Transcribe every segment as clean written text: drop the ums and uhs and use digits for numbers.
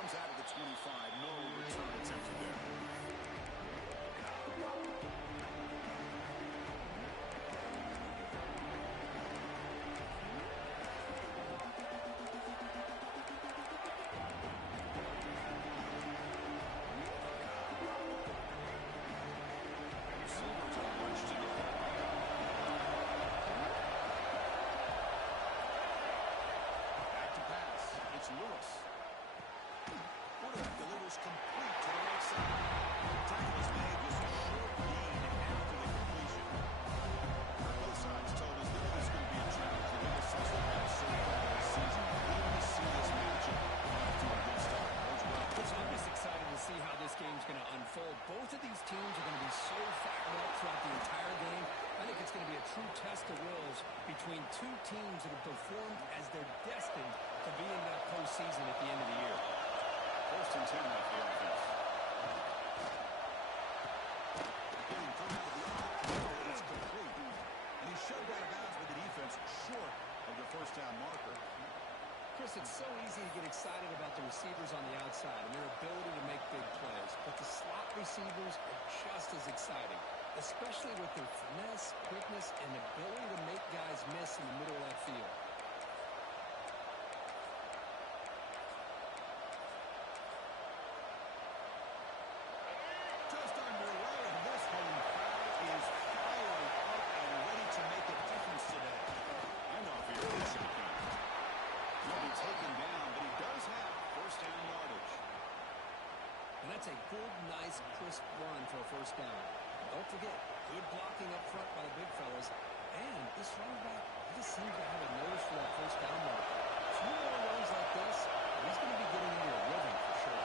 Comes out of the 25. No return attempted there. Both of these teams are going to be so fired up throughout the entire game. I think it's going to be a true test of wills between two teams that have performed as they're destined to be in that postseason at the end of the year. 1st and 10 off the offense. Getting thrown out of the off, it's complete. And he shoved out of bounds with the defense short of the first down marker. Chris, it's so easy to get excited about the receivers on the outside and their ability to make big plays. But the slot receivers are just as exciting, especially with their finesse, quickness, and ability to make guys miss in the middle of that field. Just underway, and this home crowd is fired up and ready to make a difference today. And off here, shotgun. He'll be taken down, but he does have first down yardage. And that's a good, nice, crisp run for a first down. Don't forget, good blocking up front by the big fellas. And this running back, he just seems to have a nose for that first down mark. 2 more runs like this, he's going to be getting into a rhythm for sure.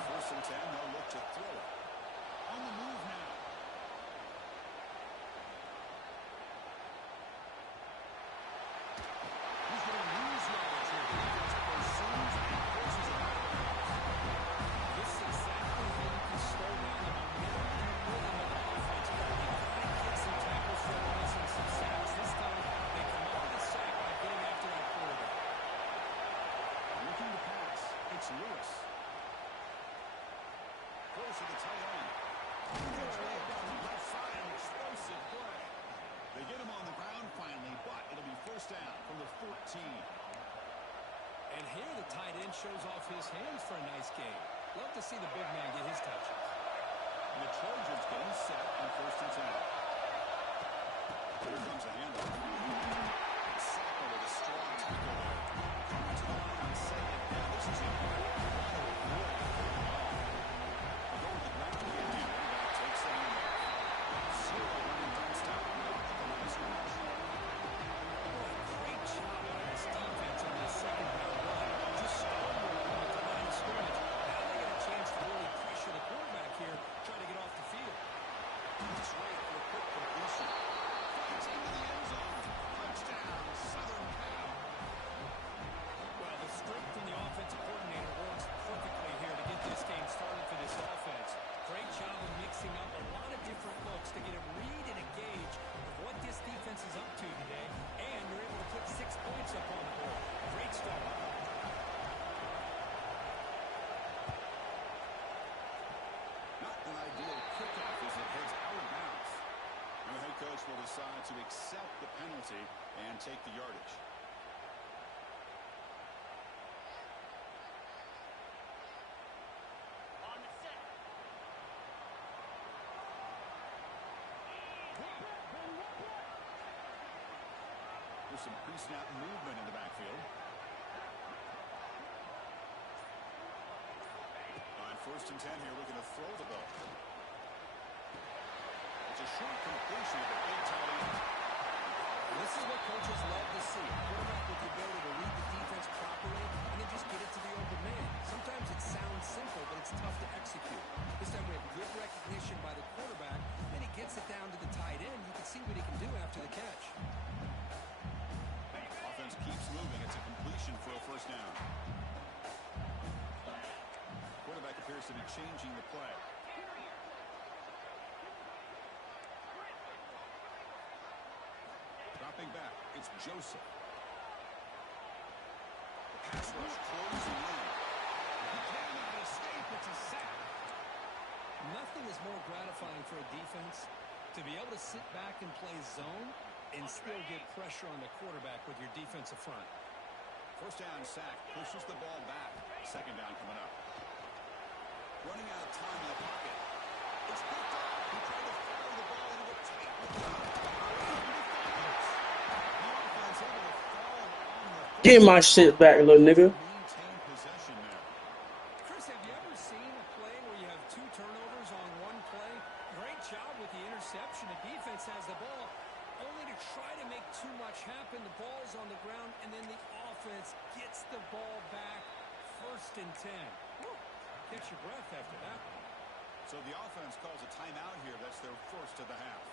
1st and 10, they'll look to throw it. On the move now. And here the tight end shows off his hands for a nice game. Love to see the big man get his touches. And the Trojans getting set on 1st and 10. Here comes a handoff. Sacco with a strong tackle there. Coming to the line on 2nd down. This is a lot of wood for the ball. They'll go to the ground here. The running back takes the handoff. 0 running down stop now at the line of scrimmage. Great job by this defense on this second down run. Just stumbled at the line of scrimmage. Now they get a chance to really pressure the quarterback here, trying to get off the field. That's right for a quick completion. Finds into the end zone. Touchdown, Southern Cal. Well, the script from the offensive coordinator works perfectly here to get this game started for this offense. Great job of mixing up a lot of different looks to get a read and a gauge of what this defense is up to today, and you're able to put 6 points up on the board. Great start. Not an ideal kickoff as it heads out of bounds. And the head coach will decide to accept the penalty and take the yardage. There's some pre-snap movement in the backfield. On 1st and 10 here, looking to throw the ball. It's a short completion of the big tight end. This is what coaches love to see. A quarterback with the ability to read the defense properly and then just get it to the open man. Sometimes it sounds simple, but it's tough to execute. This time we have good recognition by the quarterback, and he gets it down to the tight end. You can see what he can do after the catch. Offense keeps moving. It's a completion for a first down. Quarterback appears to be changing the play. Dropping back, it's Joseph. The pass rush closing in. He cannot escape. It's a sack. Nothing is more gratifying for a defense to be able to sit back and play zone and still get pressure on the quarterback with your defensive front. First down sack, pushes the ball back. Second down coming up. Running out of time in the pocket. It's picked up. He tried to fire the ball into a tight window. The offense able to fall on the Get my shit back, little nigga. maintain possession there. Chris, have you ever seen a play where you have 2 turnovers on one play? Great job with the interception. The defense has the ball, only to try to make too much happen. The ball's on the ground, and then the offense gets the ball back. First and 10. Woo. Catch your breath after that one. So the offense calls a timeout here. That's their first of the half.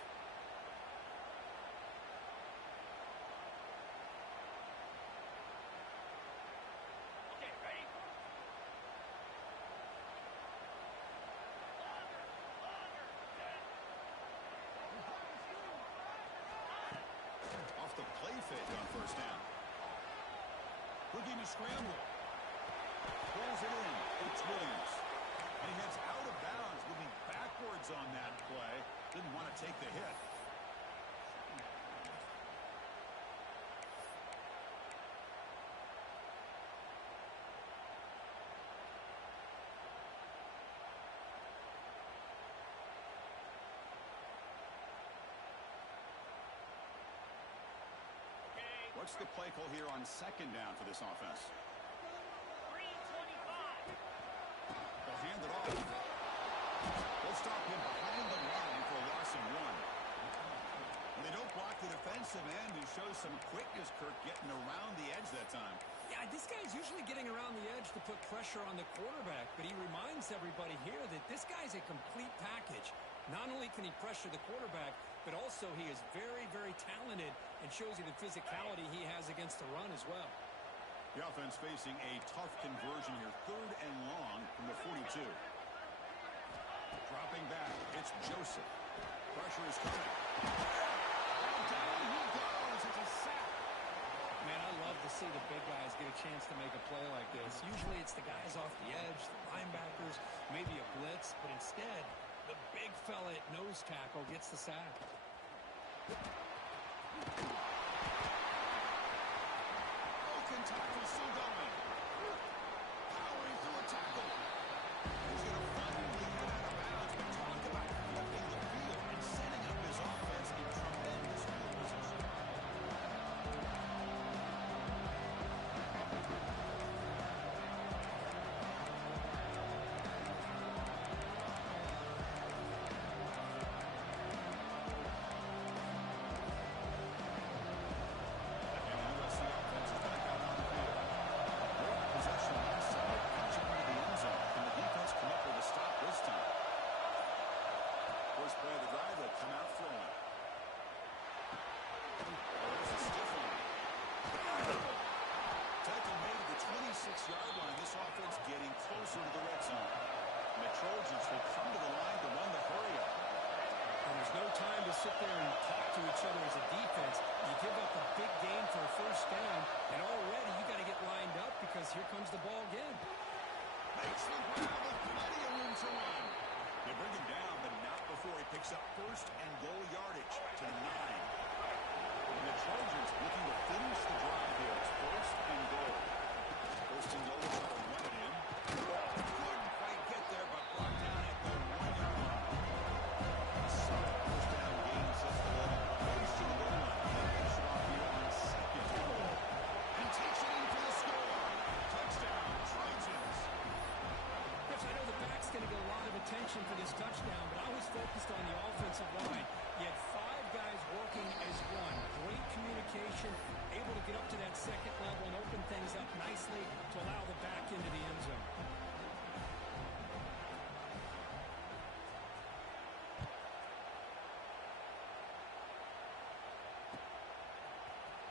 Off the play fake on first down. Looking to scramble. Pulls it in. It's Williams. And he heads out of bounds, moving backwards on that play. Didn't want to take the hit. What's the play call here on second down for this offense? They'll hand it off. They'll stop him behind the line for a loss of 1. And they don't block the defensive end, who shows some quickness, Kirk, getting around the edge that time. Yeah, this guy's usually getting around the edge to put pressure on the quarterback, but he reminds everybody here that this guy's a complete package. Not only can he pressure the quarterback, but also he is very, very talented and shows you the physicality he has against the run as well. The offense facing a tough conversion here. 3rd and long from the 42. Dropping back. It's Joseph. Pressure is coming. Down he goes. It's a sack. Man, I love to see the big guys get a chance to make a play like this. Usually it's the guys off the edge, the linebackers, maybe a blitz, but instead the big fella at nose tackle gets the sack. Broken tackle still going. Powering through a tackle. He's going to finally get out of bounds, but talk about flipping the field and setting up his offense in tremendous field position. Closer to the red zone. And the Trojans will come to the line to run the hurry up. And there's no time to sit there and talk to each other as a defense. You give up a big gain for a first down, and already you got to get lined up because here comes the ball again. Makes the grab with plenty of room to run. They bring him down, but not before he picks up first and goal yardage to the 9. And the Trojans looking to finish the drive here. It's first and goal. First and goal, try to run it in. Couldn't quite get there, but brought down at the 1-yard line. Solid first down gain sets the ball close to the goal line. They finish it off here on second and goal. And takes it in for the score. Touchdown, Trojans. Chris, I know the back's going to get a lot of attention for this touchdown, but I was focused on the offensive line. You had 5 guys working as one. Great communication, able to get up to that second level and open things up nicely to allow the back into the end zone.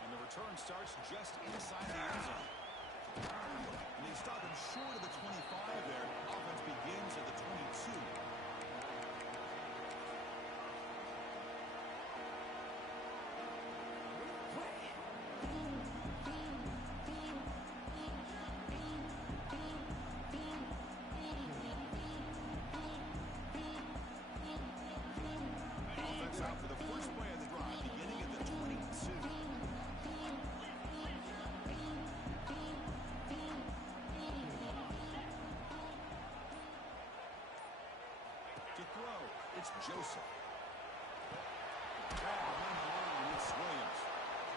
And the return starts just inside the end zone. And they stop him short of the 25 there. Offense begins at the 22. Joseph. Behind the line, it's Williams.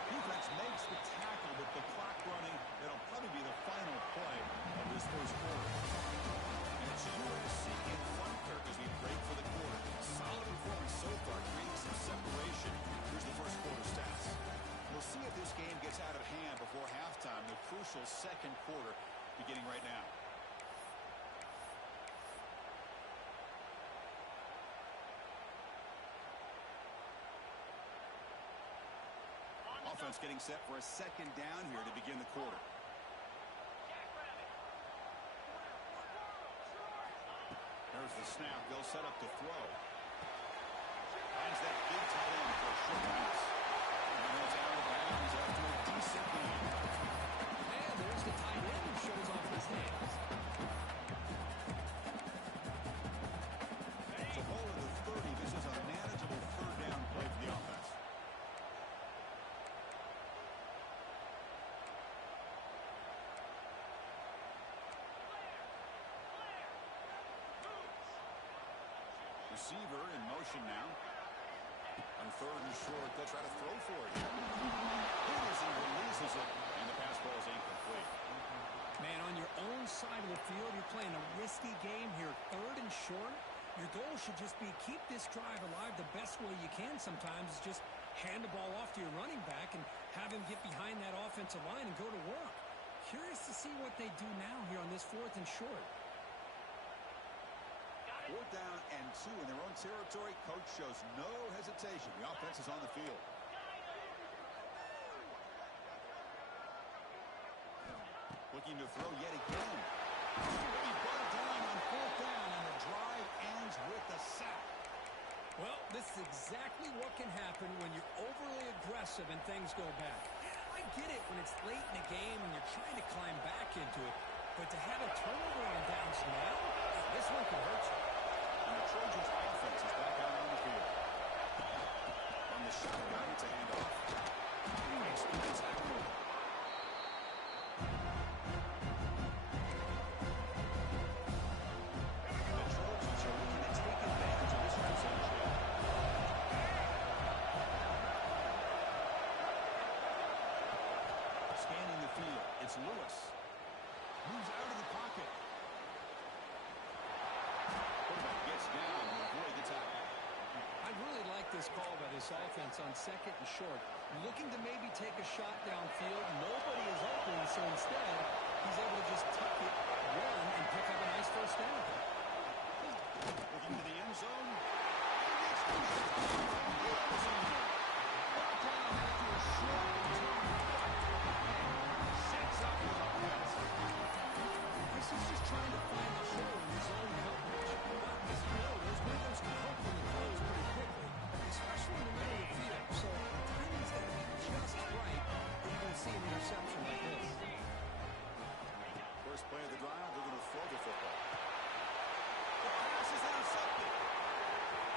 Defense makes the tackle with the clock running. It'll probably be the final play of this first quarter. And it's USC in front, Kirk, as we break for the quarter. Solid performance so far, creating some separation. Here's the first quarter stats. We'll see if this game gets out of hand before halftime, the crucial second quarter beginning right now. Offense getting set for a second down here to begin the quarter. There's the snap. They'll set up to throw. Finds that big tight end for a short pass. And it's out of bounds after a decent game. And there's the tight end who shows off his hands. So hold of the 30. This is a manageable third down play for the offense. Receiver in motion now. On third and short, they'll try to throw for it. Peterson releases it, and the pass ball is incomplete. Man, on your own side of the field, you're playing a risky game here. Third and short, your goal should just be keep this drive alive the best way you can sometimes is just hand the ball off to your running back and have him get behind that offensive line and go to work. Curious to see what they do now here on this fourth and short. Fourth down and 2 in their own territory. Coach shows no hesitation. The offense is on the field. Looking to throw yet again. He brought it down on fourth down, and the drive ends with a sack. Well, this is exactly what can happen when you're overly aggressive and things go bad. I get it when it's late in the game and you're trying to climb back into it, but to have a turnover on downs now, this one can hurt you. And the Trojans' offense is back out on the field. On the shotgun, it's a handoff. Makes the tackle. The Trojans are looking to take advantage of this possession. Scanning the field, it's Lewis. Moves out of the pocket. Quarterback gets down to avoid the tackle. I really like this call by this offense on second and short. Looking to maybe take a shot downfield. Nobody is open, so instead, he's able to just tuck it, run, and pick up a nice first down. Looking to the end zone. And it's brought down after a short return. Sets up his offense. This is just trying to find a hole in his own coverage. As you know, those windows can hopefully close pretty quickly, especially in the middle of the field. So the timing's got to be just right, or you're going to see an interception like this. First play of the drive, they're going to throw the football. The pass is intercepted.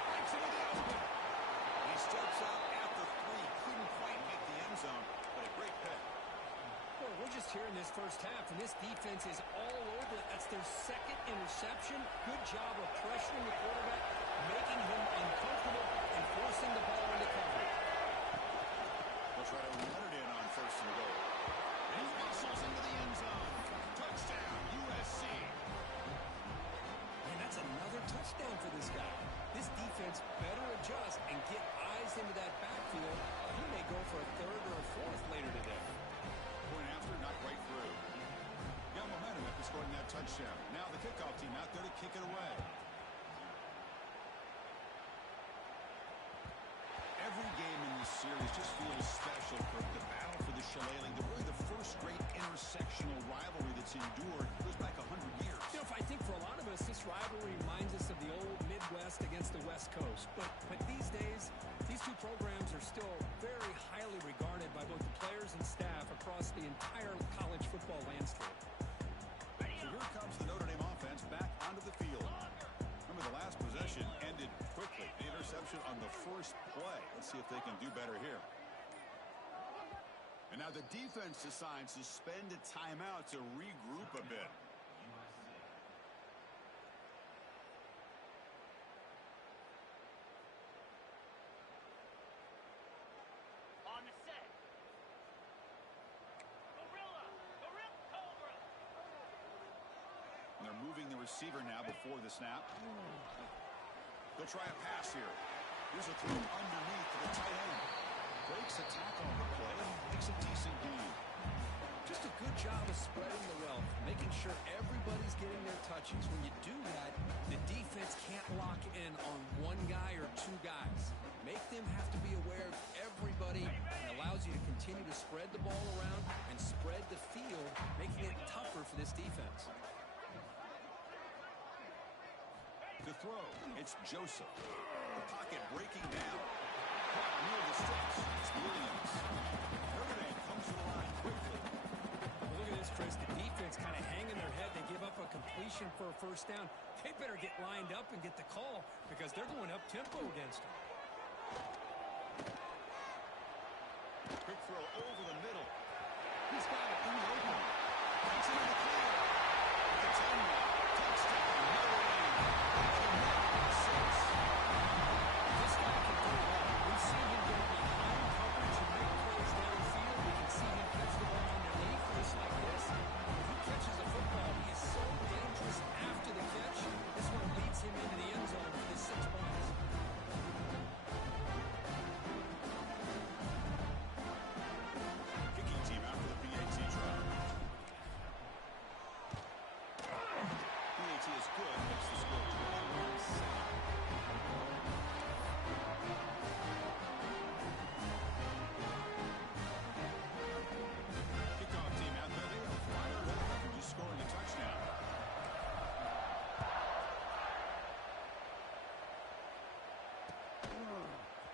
Breaks into the open. He steps out at the 3. Couldn't quite make the end zone, but a great pick. Well, we're just here in this first half, and this defense is all over it. That's their second interception. Good job of pressuring the quarterback, making him uncomfortable, and forcing the ball into coverage. They'll try to run it in on first and goal. And he muscles into the end zone. Touchdown, USC. Man, that's another touchdown for this guy. This defense better adjust and get eyes into that backfield. He may go for a third or a fourth later today. Point after, not quite through. Got momentum after scoring that touchdown. Now the kickoff team out there to kick it away. Every game in this series just feels special, Kirk. The battle for the shillelagh, really the first great intersectional rivalry that's endured goes back 100 years. You know, if I think for a lot of us, this rivalry reminds us of the old Midwest against the West Coast. But these days, these two programs are still very highly regarded by both the players and staff across the entire college football landscape. So here comes the Notre Dame offense back onto the field. Remember, the last possession ended quickly. The interception on the first play. Let's see if they can do better here. And now the defense decides to spend a timeout to regroup a bit. moving the receiver now before the snap. They'll try a pass here. Here's a throw underneath to the tight end. Breaks a tackle on the play and makes a decent gain. Just a good job of spreading the wealth, making sure everybody's getting their touches. When you do that, the defense can't lock in on one guy or two guys. Make them have to be aware of everybody, and allows you to continue to spread the ball around and spread the field, making it tougher for this defense. To throw, it's Joseph. The pocket breaking down. Caught near the sticks. It's Williams. Notre Dame comes to the line quickly. Look at this, Chris. The defense kind of hanging their head. They give up a completion for a first down. They better get lined up and get the call because they're going up-tempo against them. Quick throw over the middle. He's got it in the open. Takes it in the clear. The 10-yard touchdown. Notre Dame. This guy can do it all. We've seen him go behind coverage and make plays downfield. We can see him catch the ball underneath just like this. When he catches a football, he is so dangerous after the catch. This one leads him into the end zone for the 6 points. Kicking team out for the PAT try. PAT is good. Makes the score 21-7. Kickoff team out there. They are fired up after just scoring a touchdown.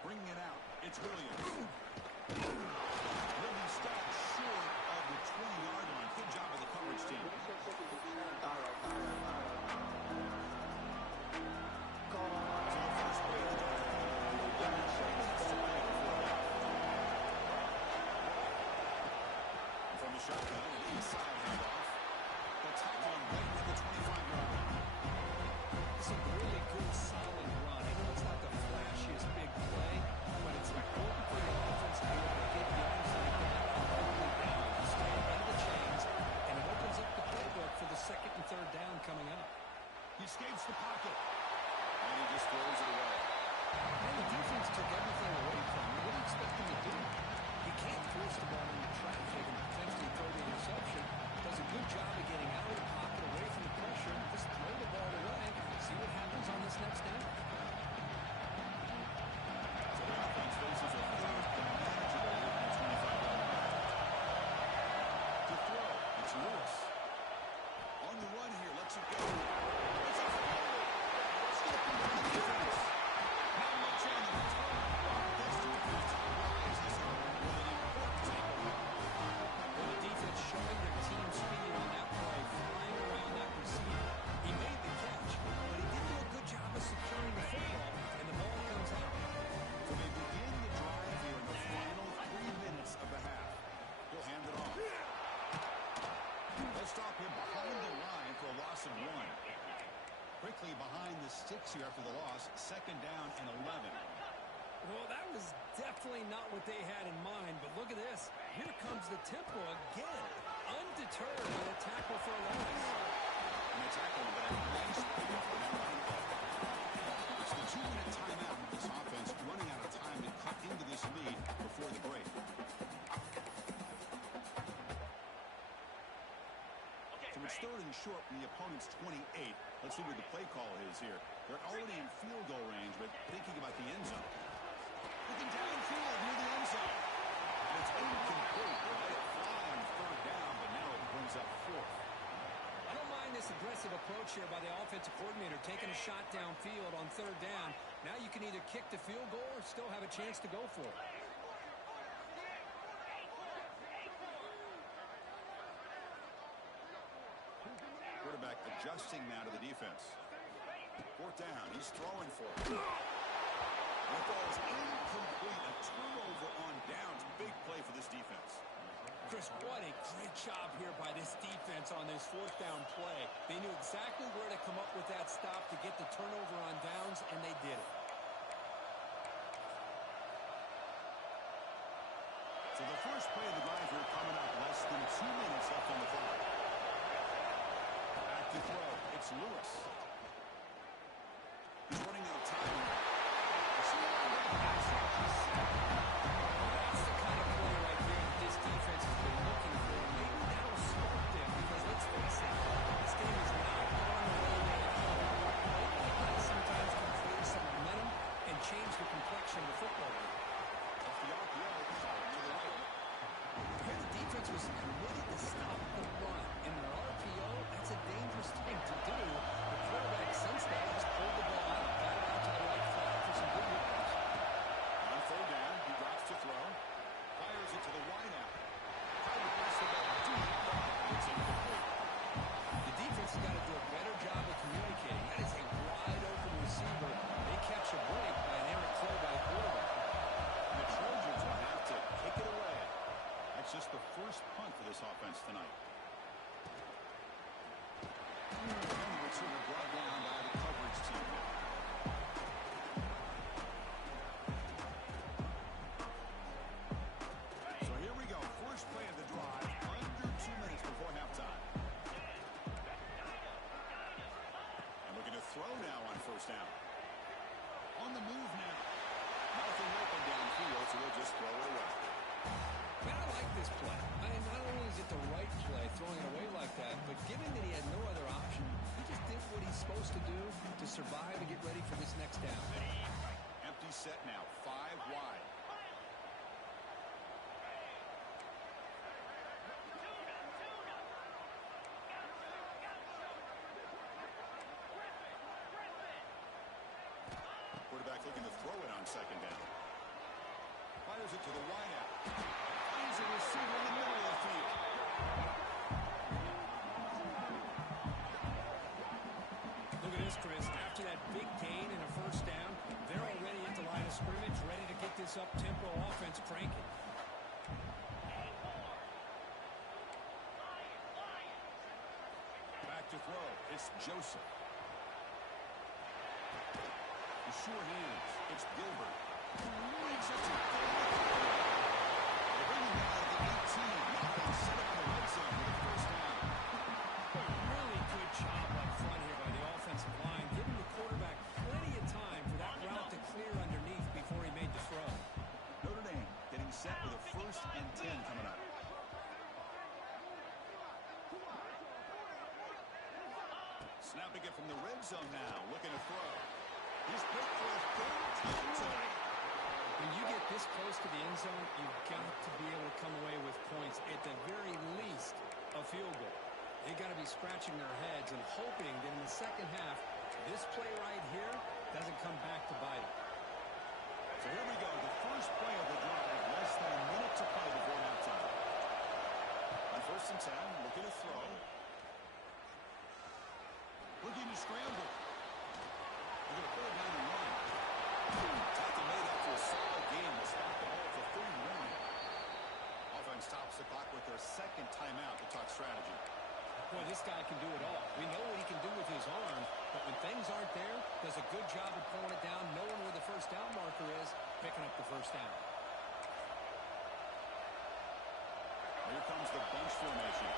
Bringing it out. It's Williams. Williams stopped short of the 20-yard line. Good job of the coverage team. So the first play of the from the shotgun, an inside handoff. The tackle right at the 25-yard line. It's a really good, solid run. I know it's not the flashiest big play, but it's important for the offense to be able to get yards like that and hold it down. You stay ahead of the chains, and it opens up the playbook for the second and third down coming up. He escapes the pocket. And he just throws it away. And the defense took everything away from him. What do you expect him to do? He can't force the ball into traffic and potentially throw the interception. Does a good job of getting out of the pocket, away from the pressure. Just throw the ball away. See what happens on this next down. So the offense faces a third and manageable at the 25-yard line. To throw, it's Lewis. On the run here, lets it go. It's a fumble. Stepping by the defense. Not much on the return. This defense rises up with an important takeaway. Well, the defense showing their team speed on that play, flying around that receiver. He made the catch, but he didn't do a good job of securing the football, and the ball comes out. So they begin the drive here in the final 3 minutes of the half. He'll hand it off. They'll stop him behind the line for a loss of 1. Quickly behind the sticks here after the loss. Second down and 11. Well, that was definitely not what they had in mind, but look at this. Here comes the tempo again, undeterred by a tackle for a loss. And they tackle him, but a nice pickup for that line play. It's the 2-minute timeout with this offense running out of time to cut into this lead before the break. So it's third and short from the opponent's 28. Let's see what the play call is here. They're already in field goal range, but thinking about the end zone. Looking downfield near the end zone. And it's incomplete. They let it fly on third down, but now it brings up fourth. I don't mind this aggressive approach here by the offensive coordinator, taking a shot downfield on third down. Now you can either kick the field goal or still have a chance to go for it. Quarterback adjusting now to the defense. Fourth down. He's throwing for it. And the ball is incomplete. A turnover on downs. Big play for this defense. Chris, what a great job here by this defense on this fourth down play. They knew exactly where to come up with that stop to get the turnover on downs, and they did it. So the first play of the drive here coming up. Less than 2 minutes left on the clock. Back to throw. It's It's Lewis. He's running out of time. That's the kind of play right there that this defense has been looking for. Maybe that'll spark them because let's face it, this game is not going the way they hoped. Maybe sometimes can clear some momentum and change the complexion of the football game. Off the RPO, to the right. Here the defense was committed to stop the run. In their RPO, that's a dangerous thing to do. The quarterback since then has pulled the ball out, got it out to the right flat for some good yards. On third down, he drops to throw. Fires it to the wide out. Trying to pass the ball deep. It's incomplete. The defense has got to do a better job of communicating. That is a wide open receiver. They catch a break by an errant throw by the quarterback. And the Trojans will have to kick it away. That's just the first punt for this offense tonight. And the returner brought down by the coverage team now. So here we go. First play of the drive. Under 2 minutes before halftime. And looking to throw now on first down. On the move now. Nothing open downfield, so they'll just throw it away. Man, I like this play. I mean, not only is it the right play, throwing it away like that, but given that he had no other option, he just did what he's supposed to do to survive and get ready for this next down. Empty set now. 5 wide. Quarterback looking to throw it on second down. Fires it to the wide out. Finds a receiver in the middle of the field. Look at this, Chris. After that big gain and a first down, they're already at the line of scrimmage, ready to get this up-tempo offense cranking. Back to throw. It's Joseph. The short hands. It's Gilbert. Makes it to They're bringing him out of the 18. Now they set up the red zone with the first down. Really good job up front here by the offensive line, giving the quarterback plenty of time for that route to clear underneath before he made the throw. Notre Dame getting set with a 1st and 10 coming up. Snapping it from the red zone now. Looking to throw. He's picked for a 3rd time tonight. When you get this close to the end zone, you've got to be able to come away with points, at the very least, a field goal. They've got to be scratching their heads and hoping that in the second half, this play right here doesn't come back to bite them. So here we go. The first play of the drive. Less than a minute to play before halftime. On 1st and 10, looking to throw. Looking to scramble. They're going to put it down and run. Tackle made up for a solid game. Will stop the ball for 3rd and 1. Offense stops the clock with their 2nd timeout to talk strategy. Boy, this guy can do it all. We know what he can do with his arm, but when things aren't there, does a good job of pulling it down, knowing where the first down marker is, picking up the first down. Here comes the bunch formation.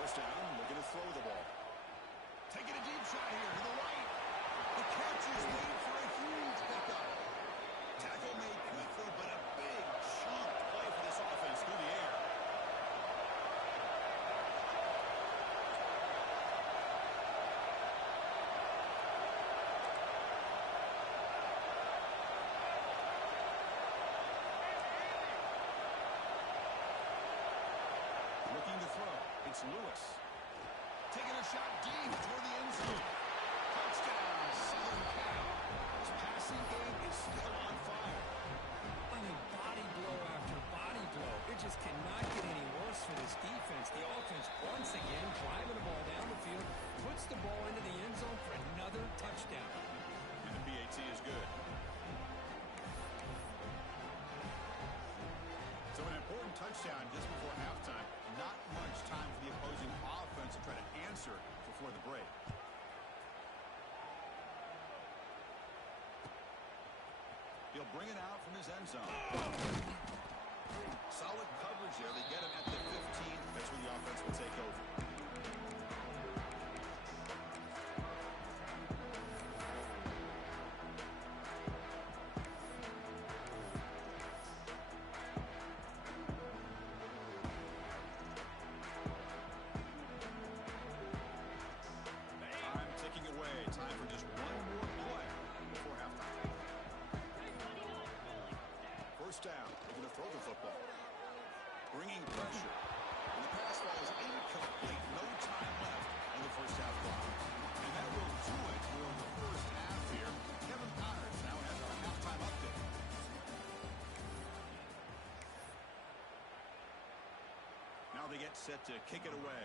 First down, looking to throw the ball. Taking a deep shot here to the right. The catch is made for a huge pickup. Tackle made quickly, but a big chunk play for this offense through the air. Looking to throw. It's Lewis. Taking a shot deep toward the end zone. Touchdown, Southern Cal. His passing game is still on fire. I mean, body blow after body blow. It just cannot get any worse for this defense. The offense, once again, driving the ball down the field, puts the ball into the end zone for another touchdown. And the PAT is good. So an important touchdown just before halftime. Not much time for the opposing offense to try to answer before the break. He'll bring it out from his end zone. Solid coverage there. They get him at the 15. That's where the offense will take over. Time ticking away. Time for just one more play before halftime. First down. They're going to throw the football. Bringing pressure. And the pass falls incomplete. No time left in the first half clock. And that will do it for the first half here. Kevin Connors now has our halftime update. Now they get set to kick it away.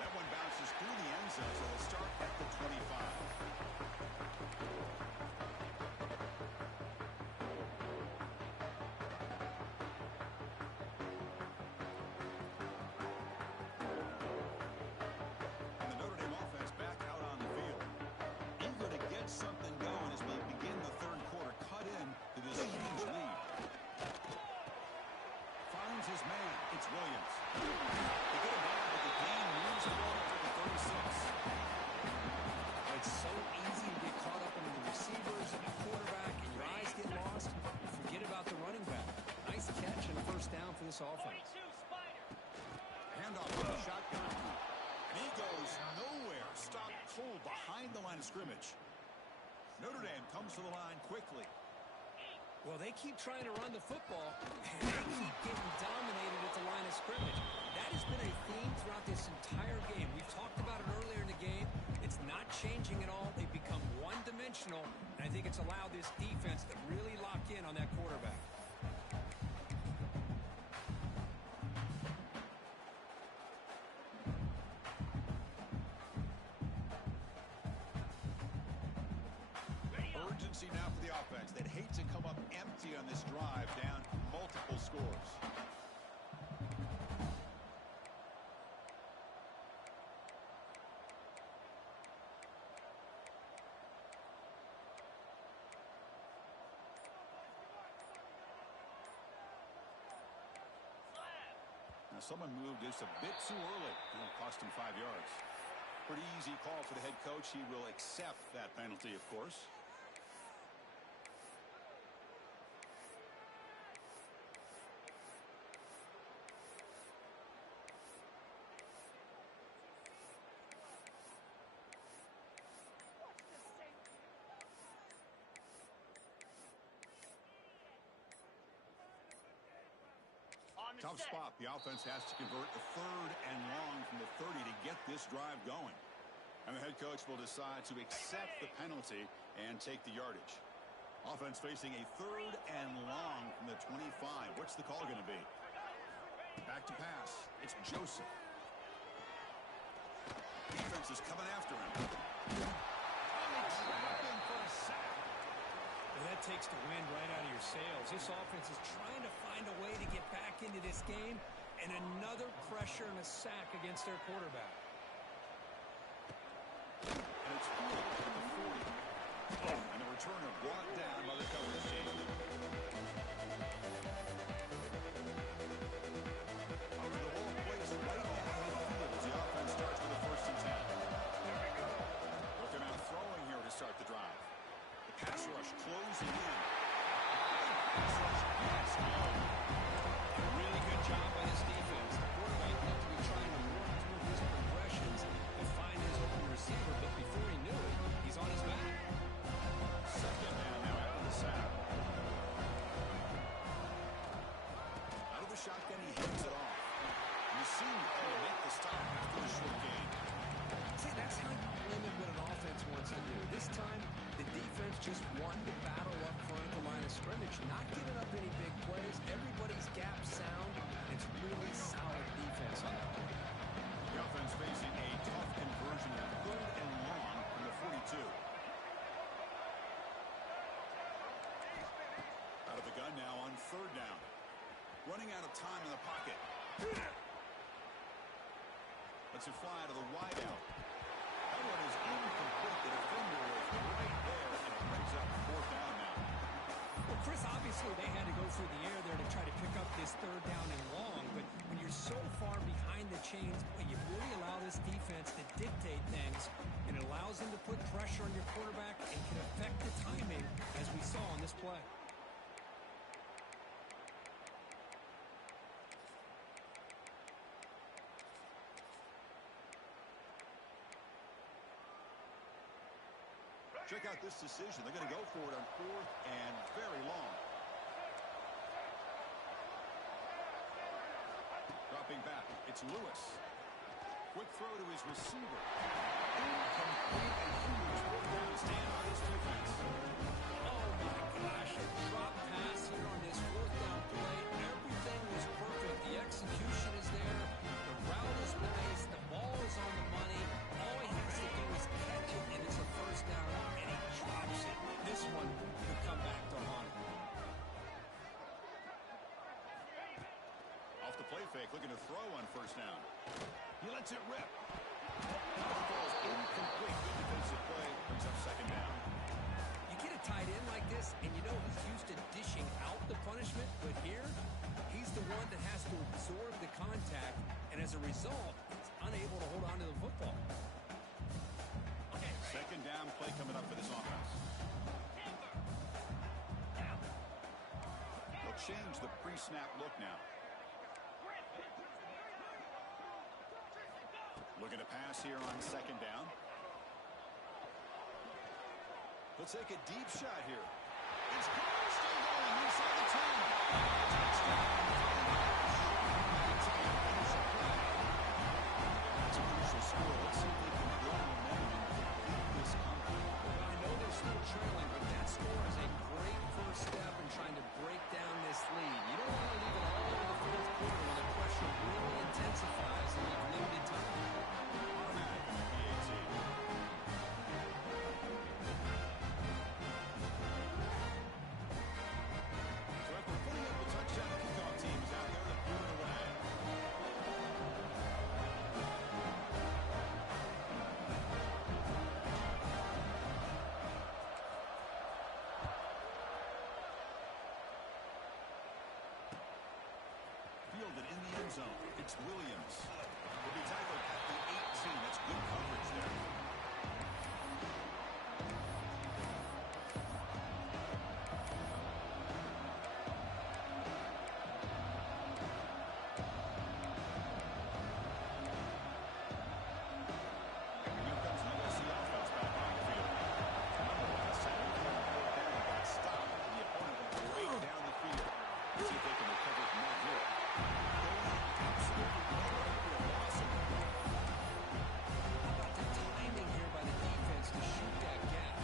That one bounces through the end zone, so they'll start at the 25. And the Notre Dame offense back out on the field. Eager to get something going as we begin the third quarter. Cut in to this huge lead. Finds his man. It's Williams. They get him down, but the game moves the ball to the 36. It's so easy to get caught up in the receivers and the quarterback, and your eyes get lost. You forget about the running back. Nice catch and a first down for this offense. Handoff from the shotgun. And he goes nowhere. Stopped cold behind the line of scrimmage. Notre Dame comes to the line quickly. Well, they keep trying to run the football, and they keep getting dominated at the line of scrimmage. That has been a theme throughout this entire game. We've talked about it earlier in the game. It's not changing at all. They've become one-dimensional, and I think it's allowed this defense to really lock in on that quarterback. Urgency now for the offense. They'd hate to come up empty on this drive, down multiple scores. Now someone moved this a bit too early. It'll cost him 5 yards. Pretty easy call for the head coach. He will accept that penalty, of course. Tough spot. The offense has to convert a third and long from the 30 to get this drive going. And the head coach will decide to accept the penalty and take the yardage. Offense facing a third and long from the 25. What's the call going to be? Back to pass. It's Joseph. Defense is coming after him. Trapping for a sack. Well, that takes the wind right out of your sails. This offense is trying to find a way to get back into this game, and another pressure and a sack against their quarterback. And it's Field at the 40. And the returner brought down by the coverage team. Over the ball placed right down midfield as the offense starts with a 1st and 10. Looking at throwing here to start the drive. The pass rush closing in. Pass rush gets home. A really good job by this defense. The quarterback looked to be trying to work through his progressions to find his open receiver, but before he knew it, he's on his back. Second down now after the sack. Out of the shotgun, he hands it off. And you see him make the stop after the short gain. See, that's how you limit what an offense wants to do. This time, the defense just wanted to battle up front at the line of scrimmage, not giving up any big plays. Everybody's gap sound. It's really solid defense on that one. The offense facing a tough conversion at third and long from the 42. Out of the gun now on 3rd down. Running out of time in the pocket. lets it fly to the wideout. That one is incomplete. The defender was right there, and it brings up fourth down now. Well, Chris, obviously they had to go through the air there to try to pick up this third down and long, but when you're so far behind the chains, boy, you really allow this defense to dictate things, and it allows them to put pressure on your quarterback and can affect the timing, as we saw on this play. Check out this decision. They're going to go for it on fourth and very long. Dropping back. It's Lewis. Quick throw to his receiver. Incomplete, and huge fourth down stand on his defense. Oh, my gosh. A drop pass here on this fourth down play. Everything was perfect. The execution is there. The route is nice. The ball is on the money. All he has to do is catch it, and it's a first down, and he drops it. This one could come back to haunt him. Off the play fake, looking to throw on first down. He lets it rip. Ball is incomplete. Good defensive play. Brings up second down. You get a tight end like this, and you know he's used to dishing out the punishment, but here, he's the one that has to absorb the contact, and as a result, he's unable to hold on to the football. Second down play coming up for this offense. They'll change the pre-snap look now. Looking to pass here on second down. He'll take a deep shot here. It's caught, still going inside the 10. That's a crucial score. Let's see if they can build momentum and complete this comeback. Well, I know they're still trailing, but that score is a great first step in trying to break down this lead. You don't want to leave it all over the fourth quarter when the pressure really intensifies and you have limited time. Automatic on the PAT. So after putting up a touchdown, the kickoff team is out there to boot it away. Fielded in the end zone. It's Williams. Will be tackled at the 18. That's good coverage there. And here comes the USC offense back on the field. Remember last time, we were on fourth down and got stopped, and the opponent went right down the field. Let's see if they can recover from that here. Absolutely awesome. How about the timing here by the defense to shoot that gap?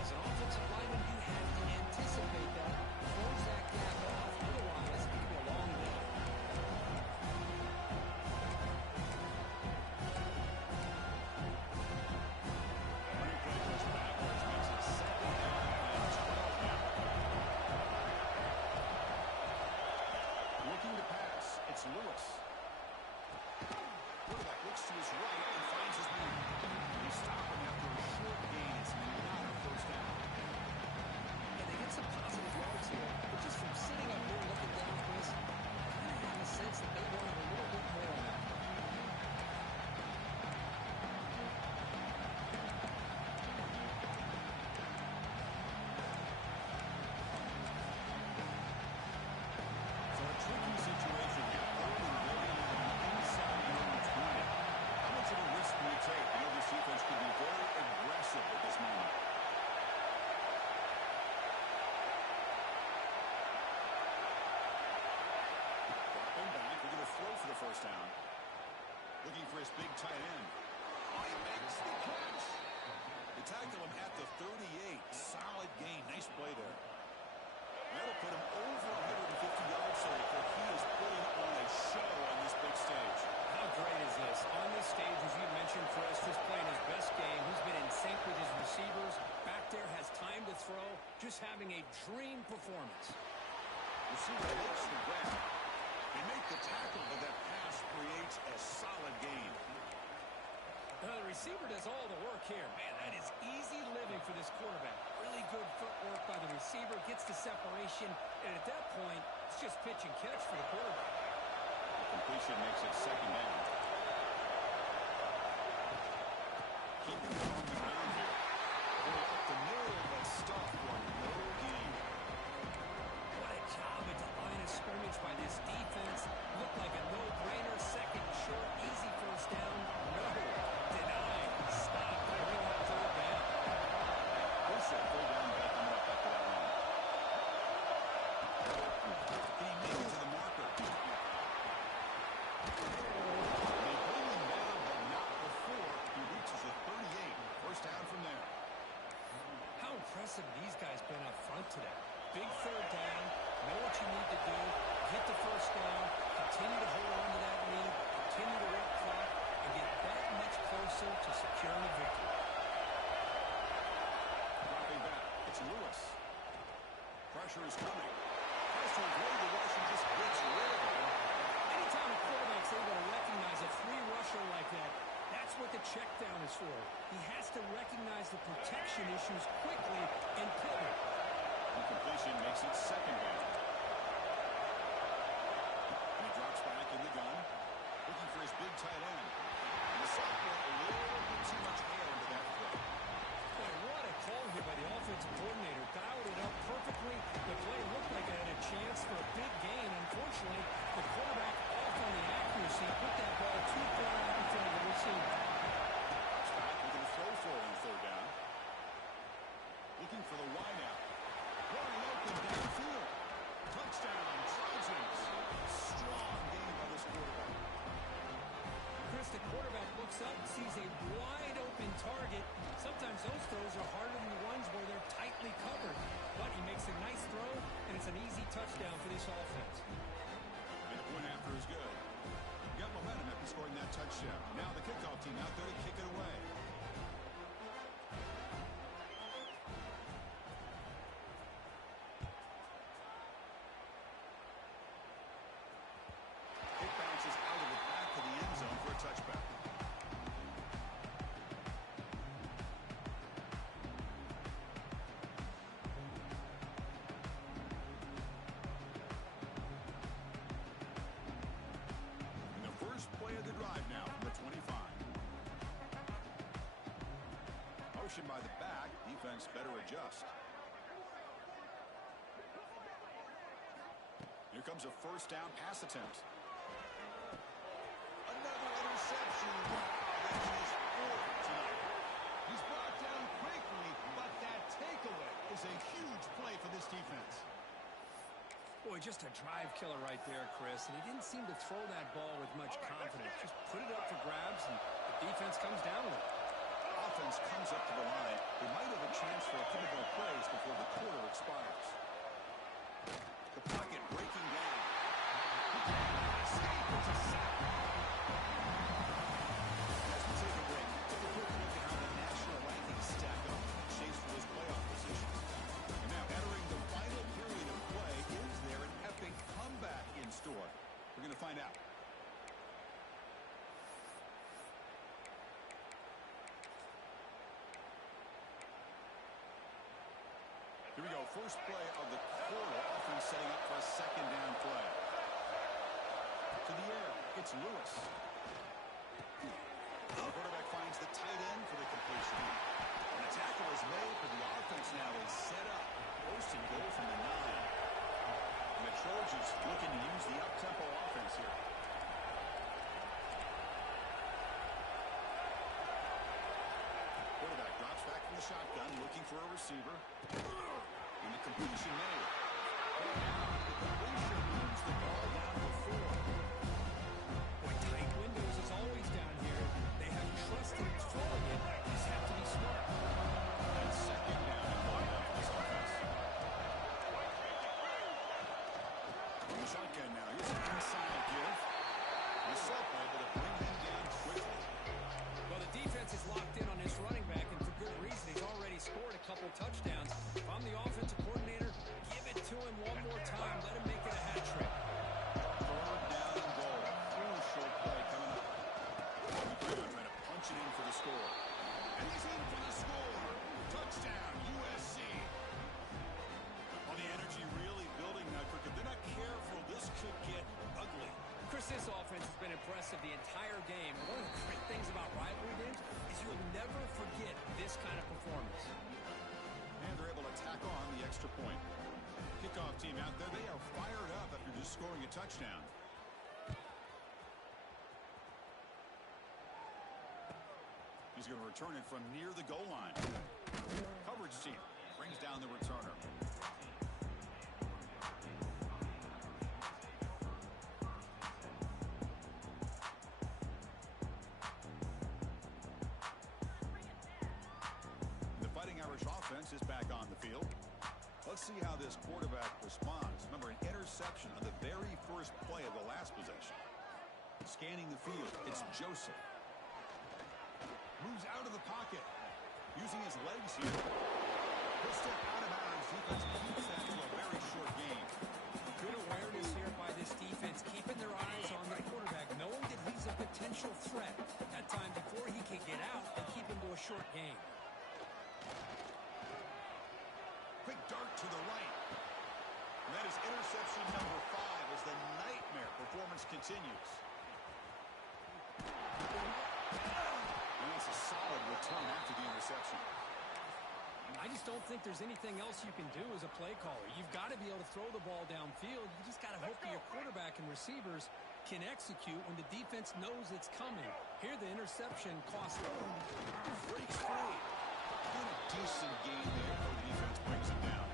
As an offensive lineman, you have to anticipate that, close that gap off. Otherwise, it could be a long day. Running play goes backwards, makes it second down and 12 now. Looking to pass, it's Lewis. Quarterback looks to his right and finds his man. They stop him after a short gain. It's not a first down. And they get some positive yards here, but just from sitting up here looking down, Chris, I kind of have a sense that they wanted a little bit more on that. So a tricky situation here. Early waiting on the inside here in 20. How much of a risk do you take? You know this defense could be very aggressive at this moment. Dropping back. We're going to throw for the first down. Looking for his big tight end. Oh, he makes the catch. They tackle him at the 38. Solid gain. Nice play there. That'll put him over 150 yards so he is putting on a show on this big stage. How great is this? On this stage, as you mentioned, Chris, just playing his best game. He's been in sync with his receivers. Back there, has time to throw. Just having a dream performance. Receiver makes the grab. They make the tackle, but that pass creates a solid gain. The receiver does all the work here. Man, that is easy living for this quarterback. Really good footwork by the receiver, gets the separation, and at that point, it's just pitch and catch for the quarterback. The completion makes it second down. Keeping it on the ground here. Boy, up the middle, but stuff for no gain. What a job at the line of scrimmage by this defense. Looked like a no-brainer. Second short, easy first down. No. Denied. Stop. They bring up third down. Third down back coming up after that run. Can he make it to the marker? They bring him down, but not before he reaches the 38. First down from there. How impressive these guys been up front today. Big third down. Know what you need to do. Get the first down. Continue to hold on to that lead. Continue to work clock and get that much closer to securing a victory. Dropping back. It's Lewis. Pressure is coming. Pressure's ready to rush and just gets rid of him. Anytime a quarterback's able to recognize a free rusher like that, that's what the check down is for. He has to recognize the protection issues quickly and pivot. Completion makes it second down. And he drops back in the gun, looking for his big tight end. And the sophomore a little bit too much air into that throw. Boy, what a call here by the offensive coordinator. Dialed it up perfectly. The play looked like it had a chance for a big gain. Unfortunately, the quarterback off on the accuracy put that ball too far out in front of the receiver. Drops back, looking to throw for it on third down. Looking for the wide out. Wide open downfield. Touchdown, Trojans. Strong game by this quarterback. Chris, the quarterback looks up and sees a wide open target. Sometimes those throws are harder than the ones where they're tightly covered. But he makes a nice throw, and it's an easy touchdown for this offense. And the point after is good. Got momentum after scoring that touchdown. Now the kickoff team out there to kick it away. It bounces out of the back of the end zone for a touchback. And the first play of the drive now from the 25. Motion by the back. Defense better adjust. Here comes a first down pass attempt. Another interception. That is fourth tonight. He's brought down quickly, but that takeaway is a huge play for this defense. Boy, just a drive killer right there, Chris. And he didn't seem to throw that ball with much confidence. Just put it up for grabs, and the defense comes down with it. Offense comes up to the line. They might have a chance for a couple more plays before the quarter expires. The pocket breaking down. Escape. It's a sack. As we take a break, take a quick look at how the national rankings stack up in the chase for those playoff positions. And now entering the final period of play, is there an epic comeback in store? We're going to find out. Here we go. First play of the quarter. Offense setting up for a second down play. To the air. It's Lewis. The quarterback finds the tight end for the completion. And a tackle is made for the offense now. They set up. First and goal from the 9. And the Trojans looking to use the up-tempo offense here. Quarterback drops back from the shotgun, looking for a receiver. And the completion made. The completion moves the ball down to 4. Boy, tight windows as always down here. They have trusted in throwing it. Just have to be smart. And second down and 1 now for this offense. From the shotgun now. Here's an inside give. The Sultan able to bring him down quickly. Well, the defense is locked in on this running back, and for good reason. He's already scored a couple touchdowns. If I'm the offensive coordinator, give it to him one more time. Let him make it a hat trick. Third down and goal. Crucial play coming up. Trying to punch it in for the This offense has been impressive the entire game. One of the great things about rivalry games is you'll never forget this kind of performance. And they're able to tack on the extra point. Kickoff team out there, they are fired up after just scoring a touchdown. He's going to return it from near the goal line. Coverage team brings down the returner. The Fighting Irish offense is back on the field. Let's see how this quarterback responds. Remember, an interception on the very first play of the last possession. Scanning the field, it's Joseph. Moves out of the pocket. Using his legs here. He'll step out of bounds. Defense keeps that to a very short game. Good awareness here by this defense, keeping their eyes on the quarterback, knowing that he's a potential threat. That time before he can get out and keep him to a short game. Quick dart to the right. And that is interception number 5 as the nightmare performance continues. And that's a solid return after the interception. I just don't think there's anything else you can do as a play caller. You've got to be able to throw the ball downfield. You just got to hope that your quarterback and receivers can execute when the defense knows it's coming. Here the interception cost them. Breaks free. And a decent gain there before the defense brings him down.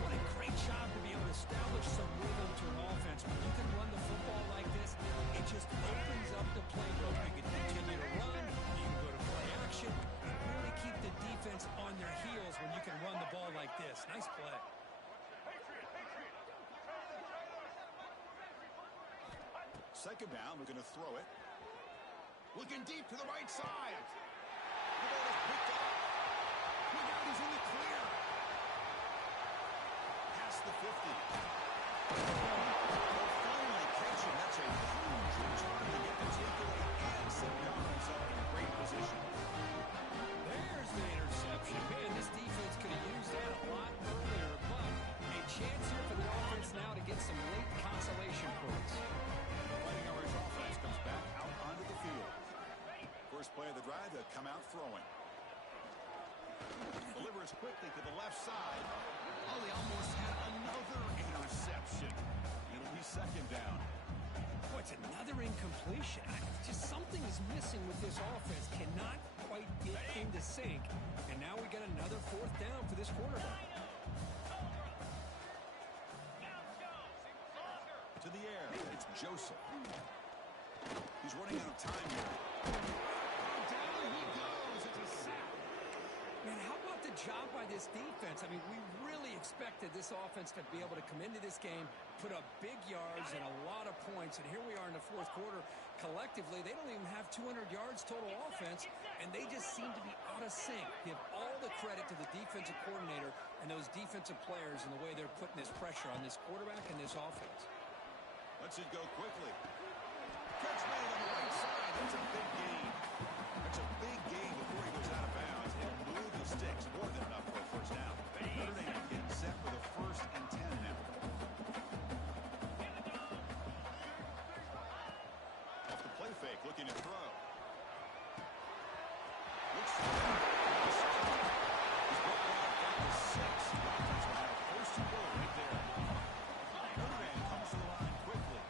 What a great job to be able to establish some rhythm to an offense. When you can run the football like this, it just opens up the playbook. You can continue to run, you can go to play action, and really keep the defense on their heels when you can run the ball like this. Nice play. Second down, we're going to throw it. Looking deep to the right side. The ball is picked up. Look out, he's in the clear. Past the 50. They'll finally catch him. That's a huge return to get the takeaway and set the offense up in great position. There's the interception. Man, this defense could have used that a lot earlier, but a chance here for the offense now to get some late consolation points. The Fighting Irish offense comes back out onto the field. First play of the drive, they'll come out throwing. Delivers quickly to the left side. Oh, they almost had another interception. It'll be second down. Oh, it's another incompletion. Just something is missing with this offense. Cannot quite get into sync. And now we got another fourth down for this quarterback. To the air, it's Joseph. He's running out of time here. Down he goes. It's a sack. Man, how about the job by this defense? I mean, we really expected this offense to be able to come into this game, put up big yards and a lot of points, and here we are in the fourth quarter. Collectively, they don't even have 200 yards total offense, and they just seem to be out of sync. Give all the credit to the defensive coordinator and those defensive players and the way they're putting this pressure on this quarterback and this offense. Lets it go quickly. Catch made on the right side. That's a big gain. That's a big gain before he goes out of bounds. And blew the sticks. More than enough for a first down. Notre Dame getting set for the 1st and 10 now. Off the play fake, looking to throw. Looks he's brought out at the 6. That's now 1st and goal right there. Notre Dame comes to the line quickly.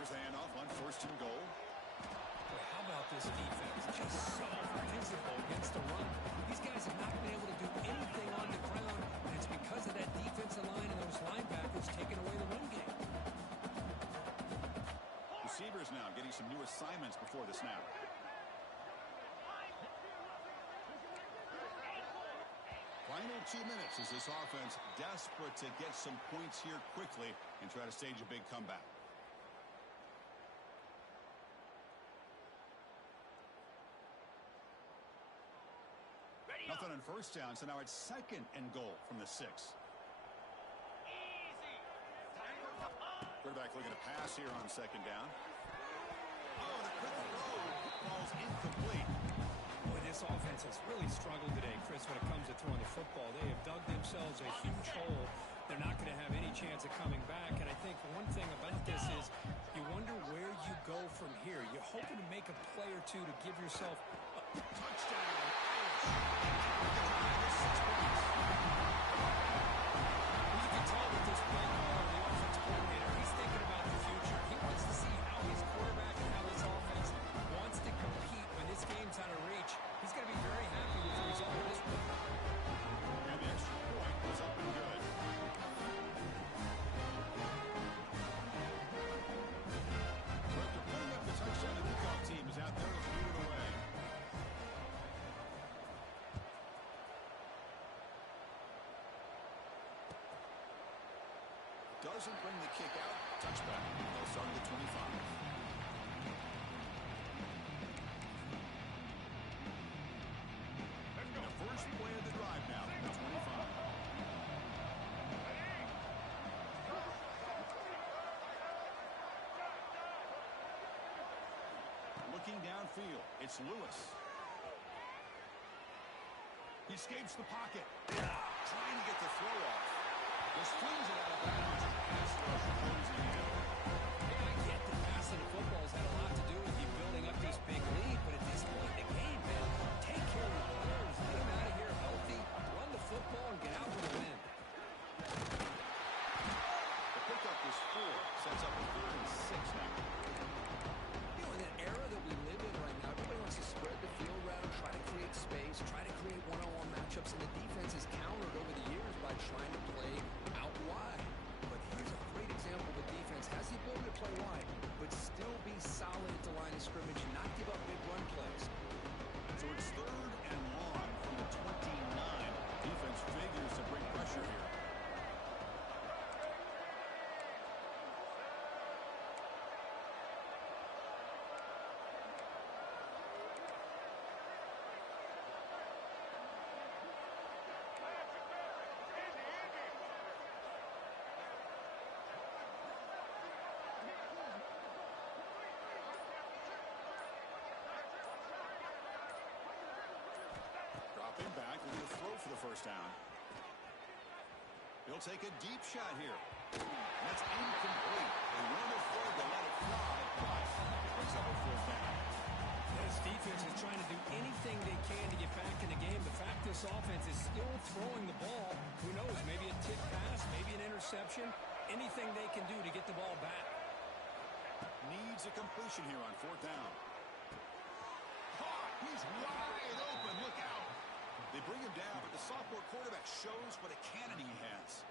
Here's the handoff on 1st and goal. Boy, how about this defense? Just so physical against the run. These guys have not been able to do anything on the ground, and it's because of that defensive line and those linebackers taking away the run game. Receivers now getting some new assignments before the snap. Final 2 minutes as this offense desperate to get some points here quickly and try to stage a big comeback. Nothing on first down, so now it's 2nd and goal from the 6. Quarterback looking to pass here on 2nd down. Oh, the quick throw falls incomplete. Boy, this offense has really struggled today, Chris, when it comes to throwing the football. They have dug themselves a huge hole. They're they're not going to have any chance of coming back. And I think one thing about this is you wonder where you go from here. You're hoping to make a play or two to give yourself a touchdown. You can tell with this play caller, the offensive coordinator, he's thinking about the future. He wants to see how his quarterback and how this offense wants to compete when this game's out of reach. He's going to be very happy with the result of this play. And the extra point was up and good. So after putting up the touchdown, the kickoff team is out there to lead it away. Doesn't bring the kick out. Touchback. They'll start at the 25. And the first play of the drive now from the 25. Looking downfield, it's Lewis. He escapes the pocket. Trying to get the throw off. Just flings it out of bounds. Pass rush closing in. Yeah, I get the passing of football's had a lot to do with you building up this big lead, but at this point in the game, man, take care of your players. Get them out of here healthy, run the football, and get out with a win. The pickup is 4. Sets up a 3rd and 6 now. You know, in that era that we live in right now, everybody wants to spread the field around, try to create space, try to create one-on-one matchups, and the defense has countered over the years by trying to play out wide. But here's a great example of a defense has the ability to play wide, but still be solid at the line of scrimmage and not give up big run plays. So it's 3rd and long from the 29. Defense figures to bring pressure here. Dropping back with a throw for the first down. He'll take a deep shot here. And that's incomplete. They weren't afraid to let it fly, but it brings up a 4th down. This defense is trying to do anything they can to get back in the game. The fact this offense is still throwing the ball, who knows, maybe a tip pass, maybe an interception, anything they can do to get the ball back. Needs a completion here on 4th down. Caught! He's wide open. Look out! They bring him down, but the sophomore quarterback shows what a cannon he has.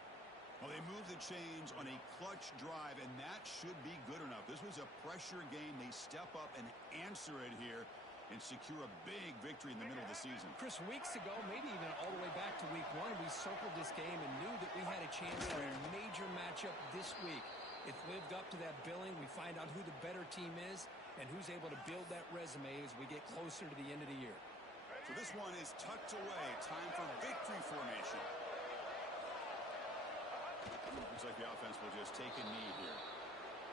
Well, they move the chains on a clutch drive, and that should be good enough. This was a pressure game. They step up and answer it here and secure a big victory in the middle of the season. Chris, weeks ago, maybe even all the way back to week 1, we circled this game and knew that we had a chance for a major matchup this week. It lived up to that billing. We find out who the better team is and who's able to build that resume as we get closer to the end of the year. So this one is tucked away. Time for victory formation. Looks like the offense will just take a knee here.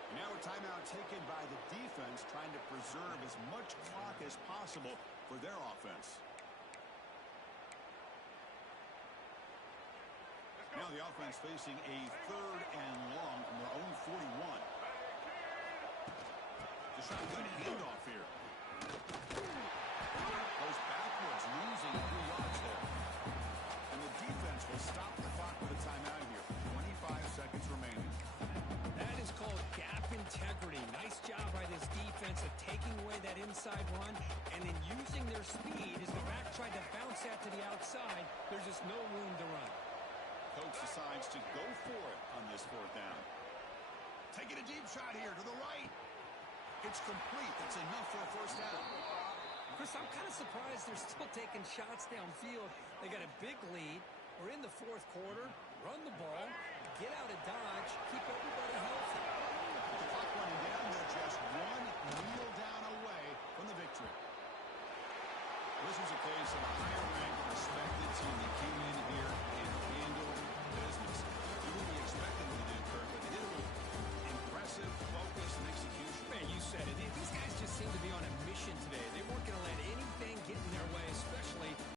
And now a timeout taken by the defense, trying to preserve as much clock as possible for their offense. Now the offense facing a 3rd and long from their own 41. The shotgun handoff here. Goes backwards, losing 3 yards there. And the defense will stop the clock with a timeout here. 25 seconds remaining. That is called gap integrity. Nice job by this defense of taking away that inside run and then using their speed as the back tried to bounce that to the outside. There's just no room to run. Coach decides to go for it on this 4th down. Taking a deep shot here to the right. It's complete. That's enough for a first down. Chris, I'm kind of surprised they're still taking shots downfield. They got a big lead. We're in the 4th quarter. Run the ball. Get out of Dodge. Keep everybody healthy. With the clock running down, they're just one kneel down away from the victory. This was a case of a higher ranked, respected team that came in here